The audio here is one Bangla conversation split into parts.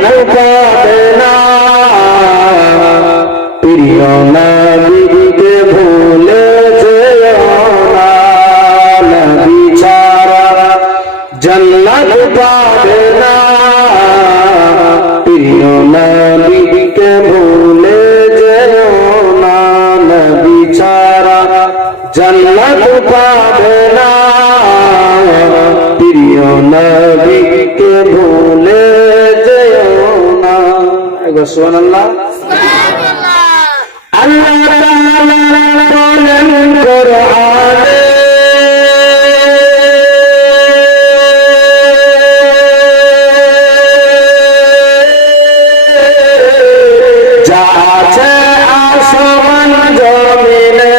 জান্নাত পাবে না প্রিয় নবীকে ভুলে যেও না নবী ছাড়া জান্নাত পাবে না প্রিয় নবীকে ভুলে যেও না নবী ছাড়া জান্নাত পাবে না প্রিয় নবীকে ভুলে যেও না একবার সুবহানাল্লাহ আল্লাহ তাআলা বলেন কোরআনে যা আছে আসমান জমিনে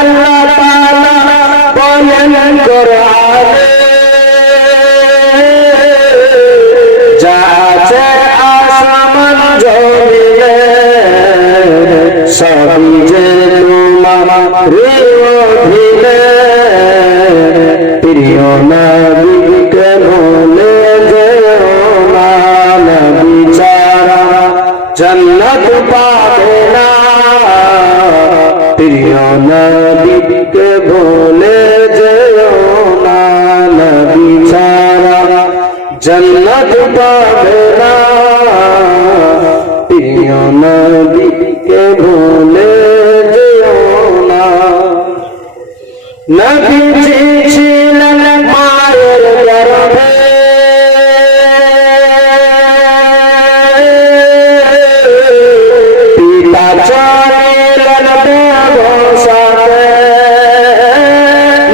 আল্লাহ তাআলা বলেন কোরআনে যা আছে আসমান জমিনে সবই যে তোমার অধীনে প্রিয় নবীকে ভুলে যেও না নবী ছাড়া জান্নাত পাবে না প্রিয় নবীকে ভুলে যেও না নবী ছাড়া জান্নাত পাবে না প্রিয় নবীকে ভুলে যেও না নবীজি ছিলেন মায়ের গর্ভে পিতা চলিলেন ব্যবসাতে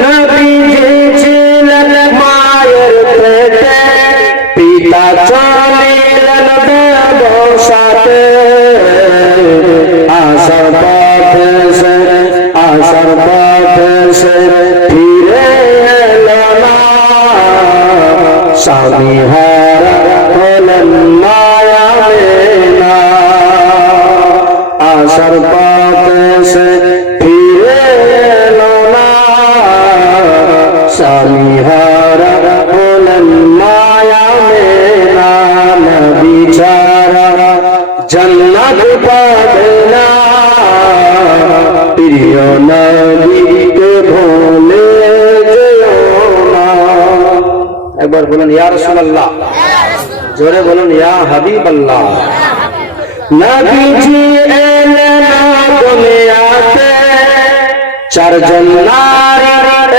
নবীজি ছিলেন মায়ের পেটে পিতা চলিলেন ব্যবসাতে আসার পথে সে ফিরে এলো না স্বামী হারা হলেন মায়া মেনা আসার পথে সে ফিরে এলো না স্বামী হারা হলেন মায়া মেনা নবী ছাড়া জান্নাত পাবে না প্রিয় নবীকে ভুলে যেও না একবার বলুন ইয়া রাসূলুল্লাহ জোরে বলুন ইয়া হাবিবাল্লাহ নবীজি এলেন দুনিয়াতে চারজন নারী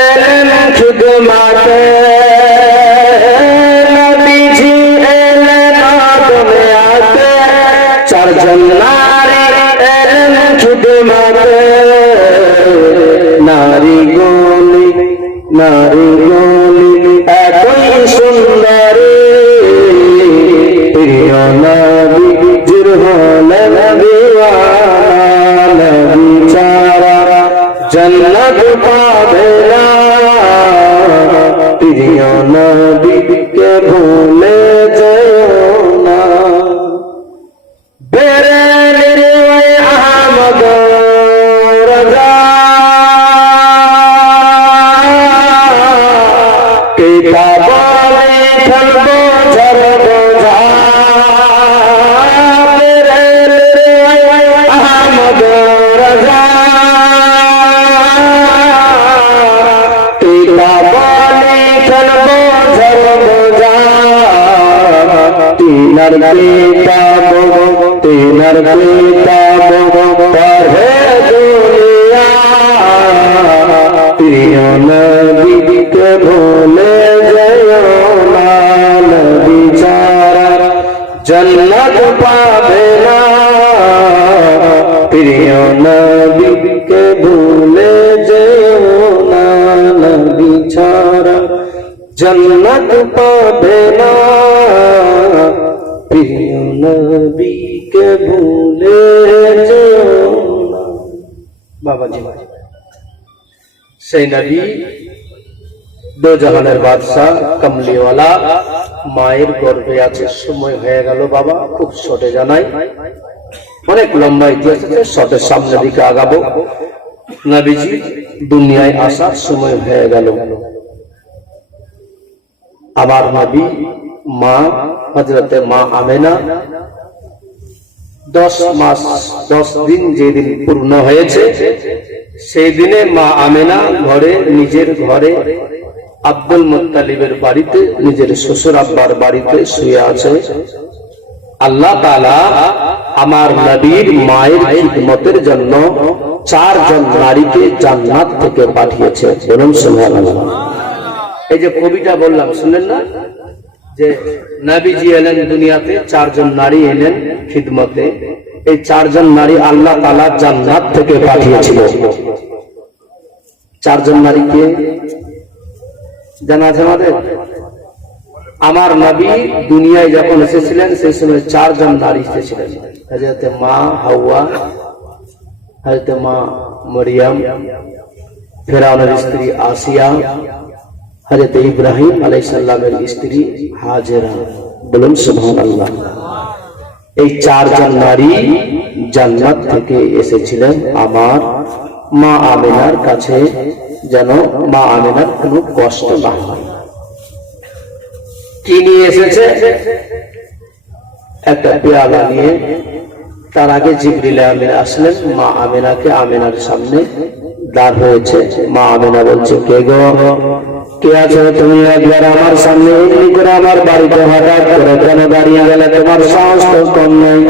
এলেন খিদমতে নবীজি এলেন দুনিয়াতে চারজন নারী এলেন খিদমতে নারী গলি এতই সুন্দরী প্রিয় নবীজির হলেন দিওয়ানা নবী ছাড়া জান্নাত পাবে না প্রিয় নবীকে ভুলে যেও না বেরেলির ওই আহমদ রাজা কিতাব লিখল বোঝার বোঝা বেরেলির ওই আহমদ রাজা কিতাব লিখল বোঝার বোঝা তিনার কিতাব পড়ে দুনিয়া প্রিয় নবীকে ভুলে যেও না নবী ছাড়া জান্নাত পাবে না প্রিয় নবীকে ভুলে যেও না নবী ছাড়া জান্নাত পাবে না প্রিয় নবীকে ভুলে যেও না বাবাজি সেই নবী দো জাহানের বাদশাহ কমলিওয়ালা মায়ের গর্ভে আছে সময় হয়ে গেল বাবা খুব ছোটে জানাই অনেক লম্বা ইতিহাস আছে শর্টের সামনের দিকে আগাবো নবীজি দুনিয়ায় আসার সময় হয়ে গেল আবার নবী মা হযরতে মা আমেনা 10 মাস 10 দিন যেদিন পূর্ণ হয়েছে সেই দিনে মা আমেনা নিজের ঘরে আব্দুল মুত্তালিবের বাড়িতে, নিজের শ্বশুর আব্বার বাড়িতে শুয়ে আছে। আল্লাহ তাআলা আমার নবীর মায়ের খিদমতের জন্য 4 জন নারীকে জান্নাত থেকে পাঠিয়েছে। বলুন সুবহানাল্লাহ। এই যে কবিতা বললাম শুনলেন না, যে নবীজি এলেন দুনিয়াতে, 4 জন নারী এলেন খিদমতে। এই 4 জন নারী আল্লাহ তাআলা জান্নাত থেকে পাঠিয়েছিল। 4 জন নারীকে জানা আছে আমাদের? আমার নবী দুনিয়ায় যখন এসেছিলেন সেই সময় 4 জন নারী এসেছিলেন। হযরতে মা হাওয়া, হযরতে মা মরিয়ম, ফেরাউনের স্ত্রী আসিয়া, হযরতে ইব্রাহিম আলাইহিস সালামের স্ত্রী হাজেরা। বলুন সুবহানাল্লাহ। এই 4 জন নারী জান্নাত থেকে এসেছিলেন আমার মা আমিনার কাছে, যেন মা আমিনার কোনো কষ্ট না হয়। কি নিয়ে এসেছে? একটা পেয়ালা নিয়ে। তার আগে জিবরিল আমিন আসলেন, মা আমিনাকে আমিনার সামনে দাঁড় হয়েছে। মা আমিনা বলছে, কে গো, কে আছো তুমি? একবার আমার সামনে এমনি করে আমার বাড়িতে হঠাৎ করে কেন দাঁড়িয়ে গেলে? তোমার সাহস তো কম নাই।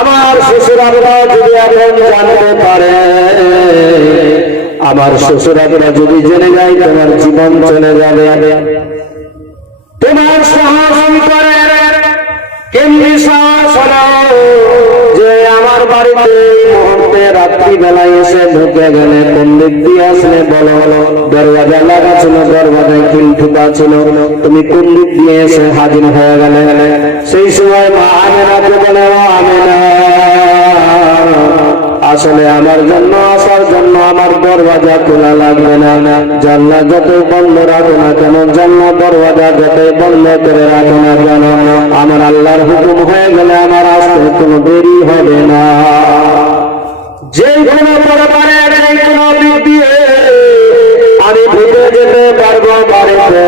আমার শ্বশুর আব্বা যদি এখন জানতে পারে, আমার শ্বশুর আব্বা যদি জেনে যায়, তোমার জীবন চলে যাবে। তোমার সাহস কি করে, কেমনি সাহস হলো যে আমার বাড়িতে মুহূর্তে রাত্রি বেলায় এসে ঢুকে গেলে? পণ্ডিত দিয়ে আসলে বলো, দরওয়াজা লাগা ছিল, দরওয়াজায় কিল ঠুকা ছিল, তুমি পণ্ডিত দিয়ে এসে হাজির হয়ে গেলে। সেই সময় মা আমেনাকে বলে, ও আমেনা, আসলে আমার জন্য আসার জন্য আমার দরওয়াজা খোলা লাগবে না। জানলা যতই বন্ধ রাখো না কেন, জানলা দরওয়াজা যতই বন্ধ করে রাখো না কেন, আমার আল্লাহর হুকুম হয়ে গেলে আমার আসতে কোনো দেরি হবে না। যে কোনো পরপারে, যে কোনো দিক দিয়ে আমি ঢুকে যেতে পারবো বাড়িতে।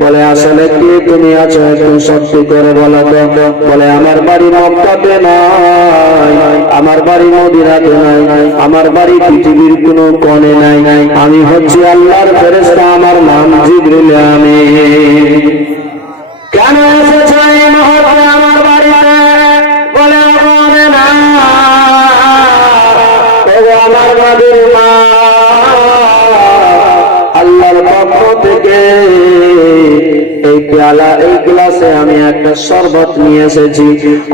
বলে, আসলে কি তুমি আছো? একটু সত্যি করে বলো তো। বলে, আমার বাড়ি মক্কাতে নাই, আমার বাড়ি মদিনাতে নাই, আমার বাড়ি পৃথিবীর কোনো কোণে নাই। আমি হচ্ছি আল্লাহর ফেরেশতা, আমার নাম জিবরিল আমিন। কেন এসেছো এই মুহূর্তে আমার বাড়িতে? বলে, আমার নবীর মা, আল্লাহর পক্ষ থেকে এই পেয়ালা, এই গ্লাসে আমি একটা শরবত নিয়ে এসেছি।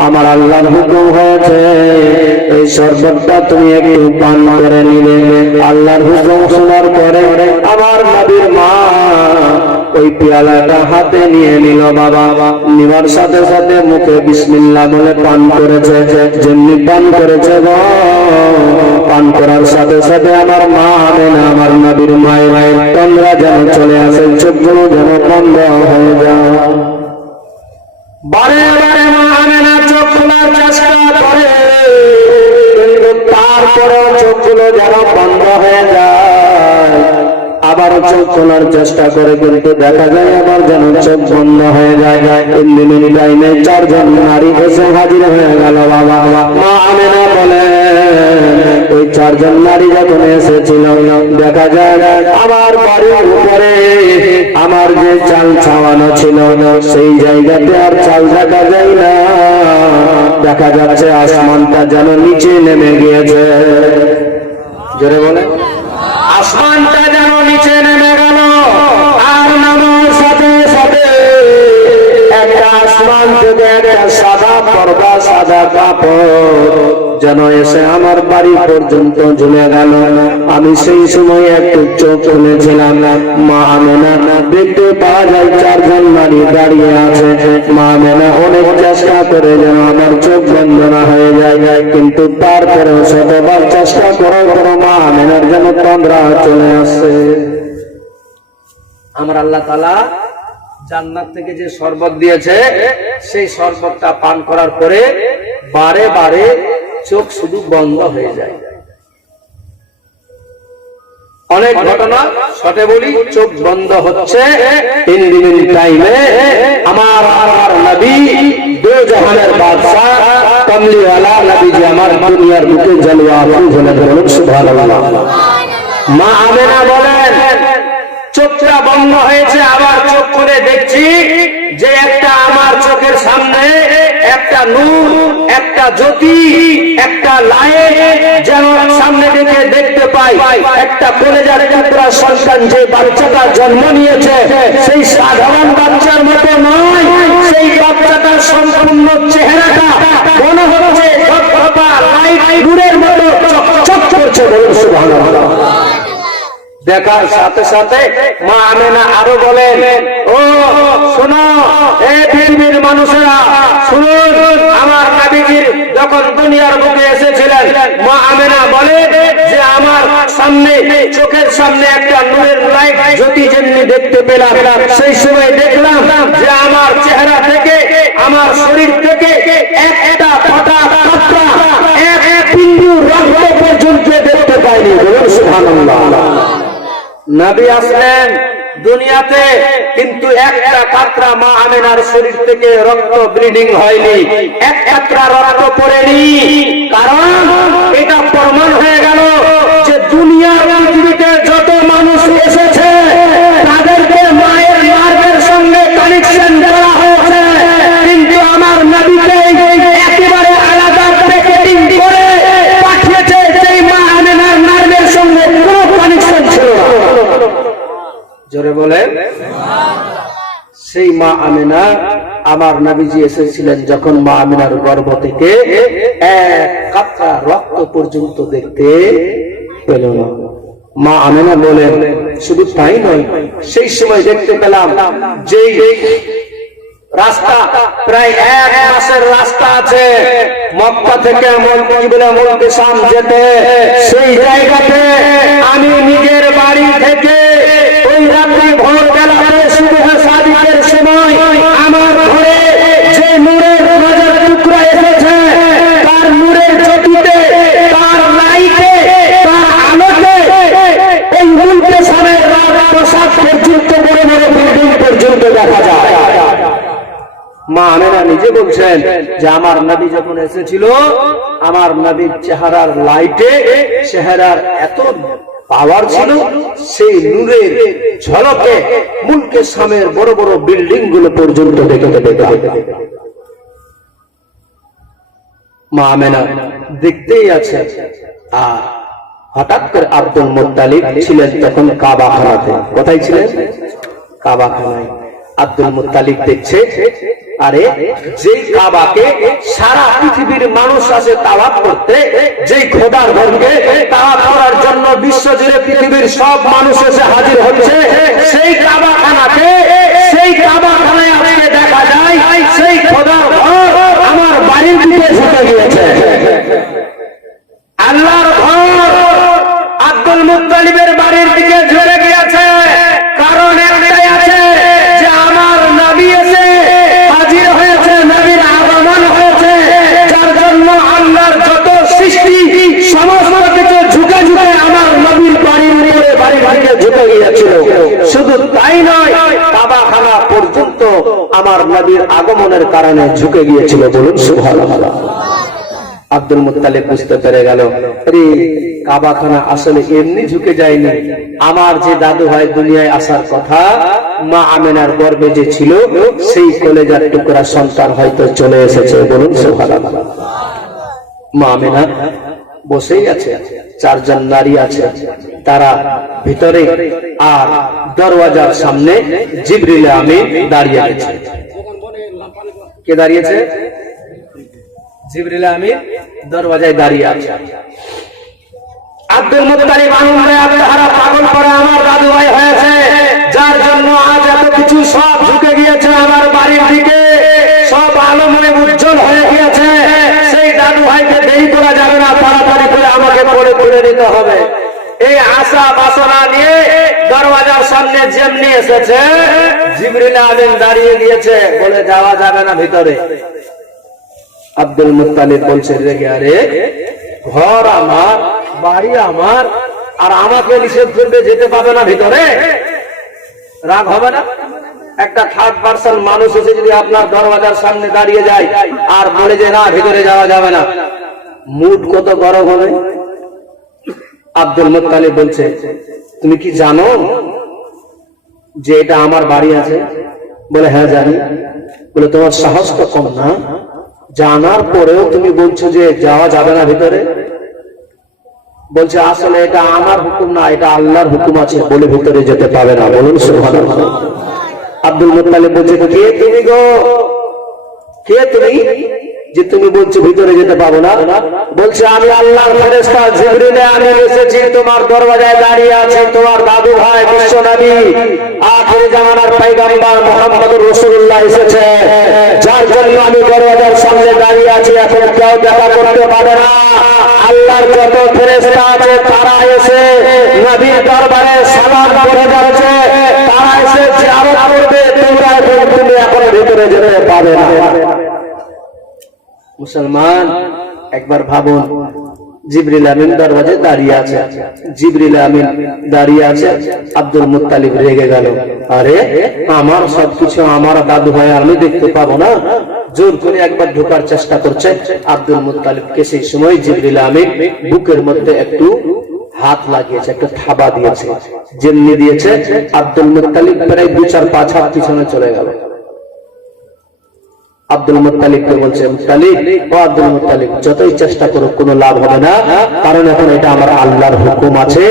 আমার আল্লাহর হুকুম হয়েছে এই শরবতটা তুমি একটু পান করে নিবে। আল্লাহর হুকুম শোনার পরে আমার নবীর মা ওই পেয়ালাটা হাতে নিয়ে নিল। বাবা নেওয়ার সাথে সাথে মুখে বিসমিল্লাহ বলে পান করেছে। যেমনি পান করেছে, পান করার সাথে সাথে আমার মা আমেনা, আমার নবীর মায়ের তন্দ্রা যেন চলে আসে, চোখগুলো যেন বন্ধ হয়ে যায়। বারে বারে মা আমেনা চোখ খোলার চেষ্টা করে, কিন্তু তারপরে চোখগুলো যেন বন্ধ হয়ে যায়। আবার চোখ খোলার চেষ্টা করে, কিন্তু দেখা যায় আবার যেন চোখ বন্ধ হয়ে যায়। ইন্দিনের টাইমে 4 জন নারী এসে হাজির হয়ে গেল। বাবা মা আমেনা বলে, ওই 4 জন নারী যখন এসেছিল, দেখা যায় আমার বাড়ির উপরে আমার যে চাল ছাওয়ানো ছিল সেই জায়গাতে আর চাল দেখা যায় না। দেখা যাচ্ছে আসমানটা যেন নিচে নেমে গিয়েছে। জোরে বলে, আসমানটা যেন নিচে নেমে গেল। আর নামার সাথে সাথে একটা আসমান থেকে একটা সাদা পর্দা, সাদা কাপড় যেন এসে আমার বাড়ি পর্যন্ত ঝুলে গেল। আমি সেই সময় একটু চোখ খুলেছিলাম। মা আমেনা দেখতে পাওয়া যায় 4 জন নারী দাঁড়িয়ে আছে। মা আমেনা অনেক চেষ্টা করে যেন আমার চোখ বন্ধ না হয়ে যায়, কিন্তু তারপরেও শতবার চেষ্টা করার পর মা আমেনার যেন তন্দ্রা চলে আসছে। আমার আল্লাহ তাআলা জান্নাত থেকে যে শরবত দিয়েছে, সেই শরবতটা পান করার পরে বারে বারে চোখ শুধু বন্ধ হয়ে যায়। অনেক ঘটনা শর্টে বলি, চোখ বন্ধ হচ্ছে। ইন দিন টাইমে আমার নবী দো জাহানের বাদশাহ কমলিওয়ালা নবীজি আমার দুনিয়ার বুকে জলওয়া হলেন, বলুন সুবহানাল্লাহ। মা আমেনা বলেন চোখটা বন্ধ হয়েছে, আবার চোখ খুলে দেখছি যে একটা আমার চোখের সামনে একটা নূর, একটা জ্যোতি, একটা লাইট যেন সামনে থেকে দেখতে পাই। একটা কলেজার টুকরা সন্তান যে বাচ্চাটা জন্ম নিয়েছে সেই সাধারণ বাচ্চার মতো নয়, সেই বাচ্চাটার সম্পূর্ণ চেহারাটা মনে হচ্ছে লাইট নূরের মতো চকচক করছে, বলুন সুবহানাল্লাহ। দেখার সাথে সাথে মা আমেনা আরো বলেন, ও শোনো এ পৃথিবীর মানুষেরা শুনুন, আমার নবীজির যখন দুনিয়ার বুকে এসেছিলেন, মা আমেনা বলে যে আমার সামনে চোখের সামনে একটা নূরের লাইট জ্যোতি যেমনি দেখতে পেলাম, সেই সময় দেখলাম যে আমার চেহারা থেকে, আমার শরীর থেকে একটা ফোঁটা কাঁচা এক বিন্দু রক্ত পর্যন্ত দেখতে পাইনি, বলুন সুবহানাল্লাহ। নবী আসলেন দুনিয়াতে কিন্তু একটা কাতরা মা আমেনার শরীর থেকে রক্ত ব্লিডিং হয়নি, এক কাতরা রক্ত পড়েনি। কারণ এটা প্রমাণ হয়ে গেল যে দুনিয়ার পৃথিবীতে যত মানুষ এসেছে তাদেরকে মায়ের নার্ভের সঙ্গে কানেকশন দেওয়া হয়েছে, কিন্তু আমার নবীকে একেবারে আলাদা প্যাকেটিং করে পাঠিয়েছে সেই মা আমেনার নার্ভের সঙ্গে কোনো কানেকশন ছিল না। জোরে বলেন। সেই মা আমেনা আমার নবীজি এসেছিলেন যখন মা আমেনার গর্ভ থেকে এক কাতরা রক্ত পর্যন্ত দেখতে পেল না। মা আমেনা বলেন শুধু তাই নয়, সেই সময় দেখতে পেলাম যে রাস্তা প্রায় 1 মাসের রাস্তা আছে মক্কা থেকে মুলকে শাম যেতে, সেই জায়গাতে আমি নিজের বাড়ি থেকে ওই রাত্রি ভোরবেলাতে সুবহ সাদিকের সময় আমার ঘরে যে নূরের নজর টুকরা এসেছে তার নূরের জ্যোতিতে, তার লাইটে, তার আলোতে এই মুলকে শামের রাজপ্রাসাদ পর্যন্ত বড় বড় বিল্ডিং পর্যন্ত দেখা যায়। মা আমেনা নিজে বলছেন যে আমার নবী যখন এসেছিল আমার নবীর চেহারার লাইটে চেহারার এত পাওয়ার ছিল, সেই নূরের ঝলকে মুলকে শামের বড় বড় বিল্ডিং গুলো পর্যন্ত দেখতে মা আমেনা দেখতেই আছে। আর হঠাৎ করে আব্দুল মুত্তালিব ছিলেন তখন কাবাখানাতে। কোথায় ছিলেন? কাবাখানায়। আব্দুল মুত্তালিব দেখছে আরে যেই কাবাকে সারা পৃথিবীর মানুষ আসে তাওয়াফ করতে, যেই খোদার ঘরকে তাওয়াফ করার জন্য বিশ্বজুড়ে পৃথিবীর সব মানুষ এসে হাজির হচ্ছে, সেই কাবাখানাতে, সেই কাবাখানায় আজকে দেখা যায় সেই খোদার ঘর আমার বাড়ির দিকে ঝুঁকে গিয়েছে। আল্লাহর ঘর আব্দুল মুত্তালিবের বাড়ির দিকে ঝুঁকে গিয়েছে। কারণ একটাই আছে যে আমার নবী এসে হাজির হয়েছে, নবীর আগমন হয়েছে, যার জন্য আল্লাহর যত সৃষ্টি সমস্ত কিছু ঝুঁকে ঝুঁকে আমার নবীর বাড়ির উপরে বাড়ির দিকে ঝুঁকে গিয়েছিল। শুধু তাই নয়, কাবাখানা পর্যন্ত আমার নবীর আগমনের কারণে ঝুঁকে গিয়েছিল, বলুন সুবহানাল্লাহ। আব্দুল মুত্তালিব বুঝতে পেরে গেল আরে কাবাখানা আসলে এমনি ঝুঁকে যায়নি, আমার যে দাদু ভাই দুনিয়ায় আসার কথা মা আমেনার গর্ভে যে ছিল সেই কলেজার টুকরা সন্তান হয়তো চলে এসেছে, বলুন সুবহানাল্লাহ। মা আমেনা বসেই আছে, 4 জন নারী আছে, তারা ভিতরে, আর দরওয়াজার সামনে জিবরিল আমিন দাঁড়িয়ে আছে। কে দাঁড়িয়েছে? জিবরিল আমিন দরওয়াজায় দাঁড়িয়ে আছে। আব্দুল মুত্তালিব আনন্দে আত্মহারা পাগল করে আমার দাদু ভাই হয়েছে, যার জন্য আজ এত কিছু সব ঝুঁকে গিয়েছে আমার বাড়ির দিকে, সব আলোময় উজ্জ্বল হয়ে গিয়েছে। সেই দাদু ভাইকে দেরি করা যাবে না, তাড়াতাড়ি করে আমাকে পড়ে নিতে হবে। এই আশা বাসনা নিয়ে দরওয়াজার সামনে যেমনি এসেছে জিবরিল আমিন দাঁড়িয়ে গিয়েছে, বলে যাওয়া যাবে না ভিতরে। আব্দুল মুত্তালিব বলছে রেগে আরে ঘর আমার, বাড়ি আমার, আর আমাকে নিষেধ করবে, যেতে পাবে না ভিতরে, রাগ হবে না? একটা থার্ড পার্সন মানুষ এসে যদি আপনার দরওয়াজার সামনে দাঁড়িয়ে যায় আর বলে যে না ভিতরে যাওয়া যাবে না, মুড কত গরম হবে? আব্দুল মুত্তালিব বলছে, তুমি কি জানো যে এটা আমার বাড়ি আছে? বলে হ্যাঁ জানি। বলে তোমার সাহস তো কম না, জানার পরেও তুমি বলছো যে যাওয়া যাবে না ভিতরে? বলছে আসলে এটা আমার হুকুম না, এটা আল্লাহর হুকুম আছে বলে ভিতরে যেতে পাবে না। বলুন সুবহানাল্লাহ। আব্দুল মুত্তালিব বলছে, কে তুমি গো, কে তুমি যে তুমি বলছো ভিতরে যেতে পাবো না? বলছে আমি আল্লাহর ফেরেশতা জিবরিল আমিন এসেছি, তোমার দরজায় দাঁড়িয়ে আছে তোমার দাদু ভাই বিশ্ব নবী আখির জামানার পয়গম্বর মুহাম্মদুর রাসূলুল্লাহ এসেছে, যার জন্য আমি দরজার সামনে দাঁড়িয়ে আছি। এখন কেউ দেখা করতে পারে না। আল্লাহর যত ফেরেশতা আছে তারা এসে নবীর দরবারে সালাম করে যাচ্ছে, তারা এসে জিয়ারত করবে, তুমি এখন ভিতরে যেতে পাবে না। মুসলমান একবার ভাবুন, জিবরিল আমিন দরজায় দাঁড়িয়ে আছে, জিবরিল আমিন দাঁড়িয়ে আছে, আব্দুল মুত্তালিব রেগে গেল, আরে আমার সবকিছু আমার দাদু ভাই, আমি দেখতে পাবো না? জোর করে একবার ঢোকার চেষ্টা করছে। আব্দুল মুত্তালিবকে সেই সময় জিবরিল আমিন বুকের মধ্যে একটু হাত লাগিয়েছে, একটা থাবা দিয়েছে, যেমনি দিয়েছে আব্দুল মুত্তালিব প্রায় 2-4-5 হাত পিছনে চলে গেল। আব্দুল মুত্তালিবকে বলছে, মুত্তালিব, ও আব্দুল মুত্তালিব, যতই চেষ্টা করো কোনো লাভ হবে না, কারণ এখন এটা আমার আল্লাহর হুকুম আছে।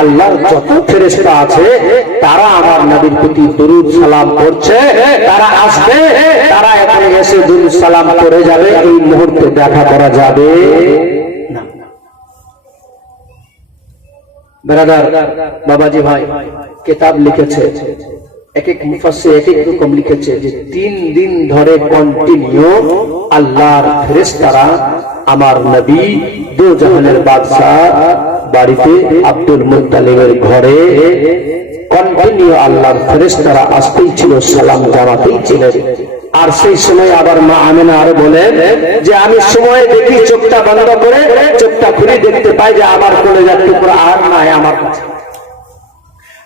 আল্লাহর যত ফেরেশতা আছে তারা আমার নবীর প্রতি দরুদ সালাম করছে, তারা আসবে, তারা এখানে এসে দরুদ সালাম করে যাবে, এই মুহূর্তে দেখা করা যাবে না। ব্রাদার, বাবাজি ভাই কিতাব লিখেছে, এক এক মুফাসসির এক এক রকম লিখেছে যে 3 দিন ধরে কন্টিনিউ আল্লাহর ফেরেশতারা আমার নবী দো জাহানের বাদশা বাড়িতে আব্দুল মুত্তালিবের ঘরে কন্টিনিউ আল্লাহর ফেরেশতারা আসতেই ছিল, সালাম জানাতেই ছিলেন। আর সেই সময় আবার মা আমেনা আরো বলেন যে আমি সময় দেখি চোখটা বন্ধ করে, চোখটা খুলে দেখতে পাই যে আমার কলেজার টুকরা আর নাই আমার কাছে।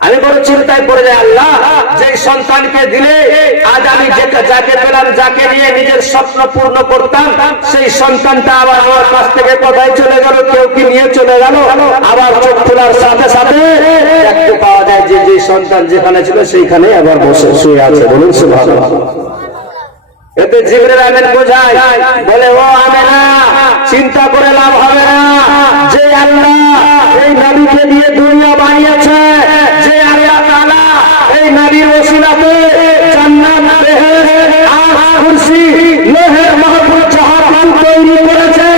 আমি বড় চিন্তায় পড়ে যাই, আল্লাহ যে সন্তানকে দিলে আজ আমি যাকে পেলাম, যাকে নিয়ে নিজের স্বপ্ন পূর্ণ করতাম, সেই সন্তানটা আবার আমার কাছ থেকে কোথায় চলে গেল, কেউ কি নিয়ে চলে গেল। আবার চোখ খোলার সাথে সাথে দেখতে পাওয়া যায় যে যে সন্তান যেখানে ছিল সেইখানে আবার বসে শুয়ে আছে। বলুন সুবহানাল্লাহ। এতে জিবরিল আমিন বোঝায়, বলে ও আমেনা, চিন্তা করে লাভ হবে না। যে আল্লাহ এই নবীকে দিয়ে দুনিয়া বানিয়েছে, যে আল্লাহ তাআলা এই নবীর ওসিলাতে জান্নাত, বেহেশত, আরশ, কুরসি, লোহে মাহফুজ যাহা কিছু তৈরি করেছে,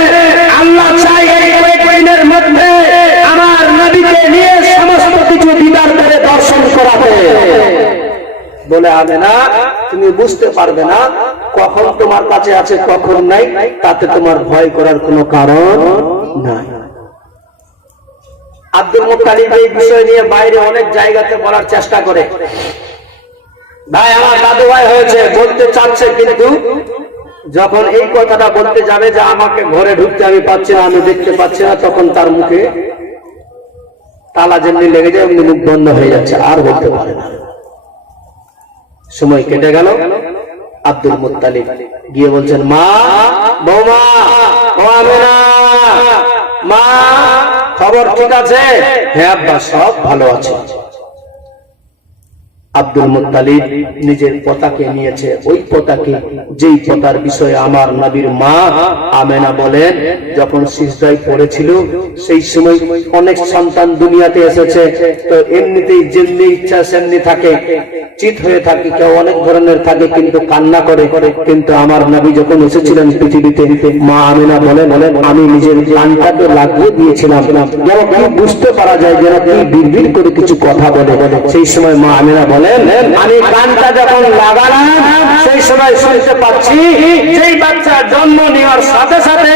আল্লাহ চাই এই কয়েকদিনের মধ্যে আমার নবীকে নিয়ে সমস্ত কিছু দিদার করে দর্শন করাতে। বলে আমেনা, তুমি বুঝতে পারবে না কখন তোমার কাছে আছে কখন নাই, তাতে তোমার ভয় করার কোনো কারণ নাই। আব্দুল মুত্তালিব এই বিষয় নিয়ে বাইরে অনেক জায়গাতে বলার চেষ্টা করে, ভাই আমার দাদু ভাই হয়েছে বলতে চাচ্ছে, কিন্তু যখন এই কথাটা বলতে যাবে যে আমাকে ঘরে ঢুকতে আমি পাচ্ছি না, আমি দেখতে পাচ্ছি না, তখন তার মুখে তালা যেমনি লেগে যায় অমনি মুখ বন্ধ হয়ে যাচ্ছে, আর বলতে পারে না। সময় কেটে গেল, আব্দুল মুত্তালিব গিয়ে বলছেন, মা, বৌমা, ও আমেনা, মা খবর ঠিক আছে? হ্যাঁ আব্বা, সব ভালো আছে। আব্দুল মুত্তালিব নিজের পোতাকে নিয়েছে, ওই পোতাকে, যেই পোতার বিষয়ে আমার নবীর মা আমেনা বলেন যখন সিজদায় পড়েছিল, সেই সময় অনেক সন্তান দুনিয়াতে এসেছে, তো এমনিতেই যেমনি ইচ্ছা সেমনি থাকে, চিত হয়ে থাকে, কেউ অনেক ধরনের থাকে, কিন্তু কান্না করে। কিন্তু আমার নবী যখন এসেছিলেন পৃথিবীতে, মা আমেনা বলেন আমি নিজের কানটাকে লাগিয়ে দিয়েছিলাম, যেন কি বুঝতে পারা যায়, যেন কি বিড়বিড় করে কিছু কথা বলে। সেই সময় মা আমেনা বলেন আমি কানটা যখন লাগালাম, সেই সময় শুনতে পাচ্ছি যেই বাচ্চা জন্ম নেওয়ার সাথে সাথে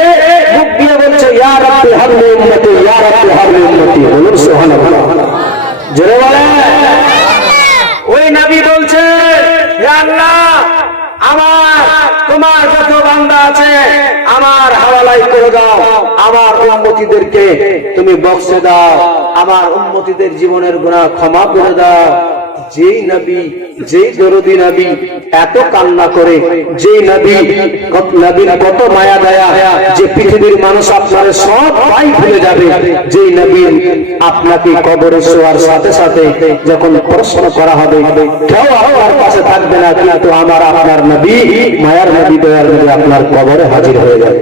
মুখ দিয়ে বলছে, ইয়া রাব্বি হাবলি উম্মতি, ইয়া রাব্বি হাবলি উম্মতি। বলুন সুবহানাল্লাহ, জোরে বলেন। ওই নবী বলছে, হে আল্লাহ, আমার তোমার যত বান্দা আছে আমার হাওয়ালাই করে দাও, আমার উম্মতিদেরকে তুমি বক্সে দাও, আমার উম্মতিদের জীবনের গুনাহ ক্ষমা করে দাও। যেই নবী, যেই দরদি নবী এত কান্না করে, যেই নবী নবীর কত মায়া দয়া, যে পৃথিবীর মানুষ আপনার সব পাই ভুলে যাবে, যেই নবী আপনাকে কবরে শোয়ার সাথে সাথে যখন প্রশ্ন করা হবে কেউ আপনার পাশে থাকবে না, কিন্তু আমার আপনার নবী, মায়ার নবী, দয়ার নবী আপনার কবরে হাজির হয়ে যাবে।